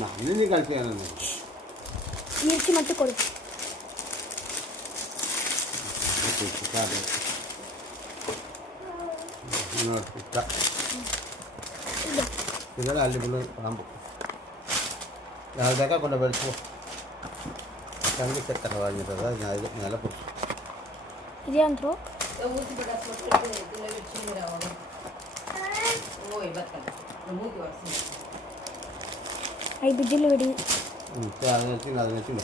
மண்ணி கழிச்சு மிர்ச்சி மட்டும் கொடு. இதெல்லாம் அள்ளி கொண்டு பாம்பு யாருக்காக்கா கொண்டு போயிடுச்சு தண்ணி சக்கரை வாங்கிட்டதா இது நல்லா போச்சு. இதே வந்துடும். ஐదు జిల్లు విడి అది నచ్చింది అది నచ్చింది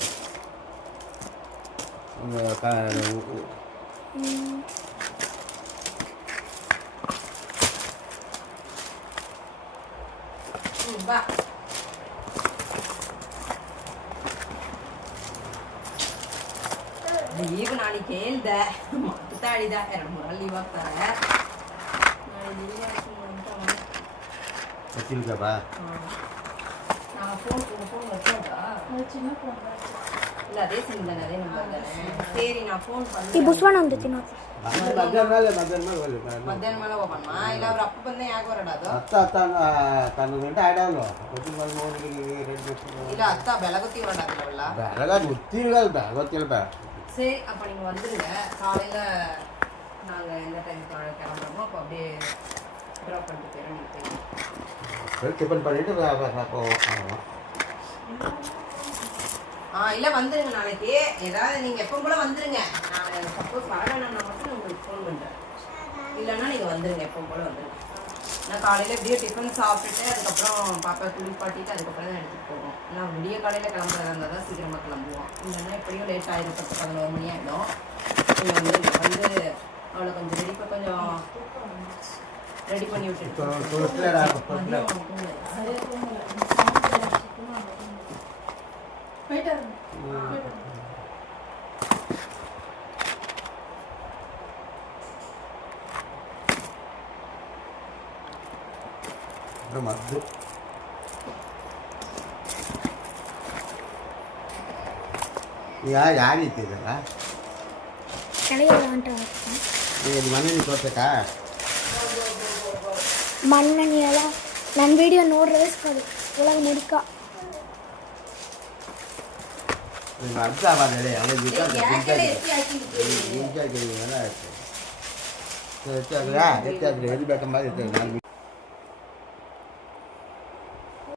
బా ಲೀವ್ ನಾಳೆಗೆ ಹೇಳ್ದೆ ಮಾತಾಡಿದ 2-3 ಲೀವ್ ಆಗ್ತಾರೆ வச்சிருக்கப்பா நான் ஃபோன் வச்சோம்டா சின்ன ஃபோன் இல்ல அதே சிம் தானே அதே நம்பர் தானே சரி நான் ஃபோன் பண்ணி ಈ ಬುಸ್ವಾನ ಒಂದು ತಿನ್ನೋ ಮಧ್ಯಾಹ್ನ ಮೇಲೆ ಹೋಗೋಣ ಇಲ್ಲ ಅವ್ರು ಅಪ್ಪ ಬಂದೆ ಯಾಕೆ ಹೊರಡೋದು ಅತ್ತ 12 ಗಂಟೆ ಆಡಲ್ಲ ಇಲ್ಲ ಅತ್ತ ಬೆಳಗೊತ್ತಿ ಹೊರಡೋದಿಲ್ಲ ಬೆಳಗ್ಗೆ ಗೊತ್ತಿರಲ್ಲ ಗೊತ್ತಿಲ್ಲ சரி அப்போ நீங்கள் வந்துடுங்க காலையில் நாங்கள் எந்த டைம் கிளம்புறோமோ அப்போ அப்படியே ட்ராப் பண்ணிட்டு போயிடும் நீங்கள் டிஃபன் பண்ணிட்டு இல்லை வந்துடுங்க நாளைக்கு ஏதாவது நீங்கள் எப்போ கூட வந்துடுங்க நான் சப்போஸ் வரவேணும்னா மட்டும் நான் உங்களுக்கு ஃபோன் பண்ணுறேன் இல்லைன்னா நீங்கள் வந்துடுங்க எப்போ கூட வந்துடுங்க நான் காலையில் எப்படியோ டிஃபன் சாப்பிட்டுட்டு அதுக்கப்புறம் பாப்பா குளிப்பாட்டிட்டு அதுக்கப்புறம் தான் எடுத்துகிட்டு போவோம் நான் விடிய காலையில் கிளம்புறதா இருந்தால் தான் சீக்கிரமாக கிளம்புவோம் இல்லைன்னா எப்படியும் லேட் ஆகிடும் 10-11 மணி ஆகிடும் நீங்கள் வந்து அவளை கொஞ்சம் ரெடி பண்ணி விட்டுட்டு மது ಯಾರು ಇಟ್ಟಿದ್ದೀರಾ ಮಣ್ಣೆಣ್ಣೆ ತೋರ್ಸಕ್ಕಾ ಮಣ್ಣೆಣ್ಣೆ ಎಲ್ಲ ನನ್ನ ವಿಡಿಯೋ ನೋಡ್ರೆ ಒಳಗೆ ಮುರಿಕ ಅರ್ಥ ಆಗೋದೇ ಹೆಚ್ಚಾಗಿದೆ ಎಲ್ಲಿ ಬೇಕಂಬ